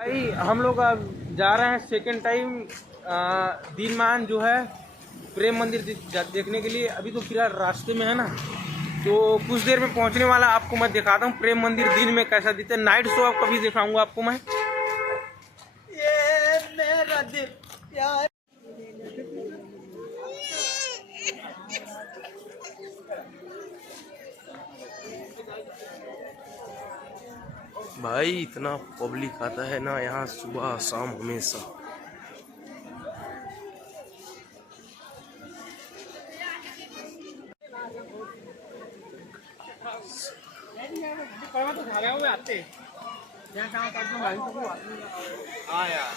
भाई हम लोग अब जा रहे हैं सेकेंड टाइम दीनमान जो है प्रेम मंदिर देखने के लिए। अभी तो फिलहाल रास्ते में है ना, तो कुछ देर में पहुंचने वाला। आपको मैं दिखाता हूँ प्रेम मंदिर दिन में कैसा दिखता है। नाइट शो आप कभी दिखाऊंगा आपको मैं। ये मेरा दिल प्यार। भाई इतना पब्लिक आता है ना यहाँ सुबह शाम हमेशा। हाँ यार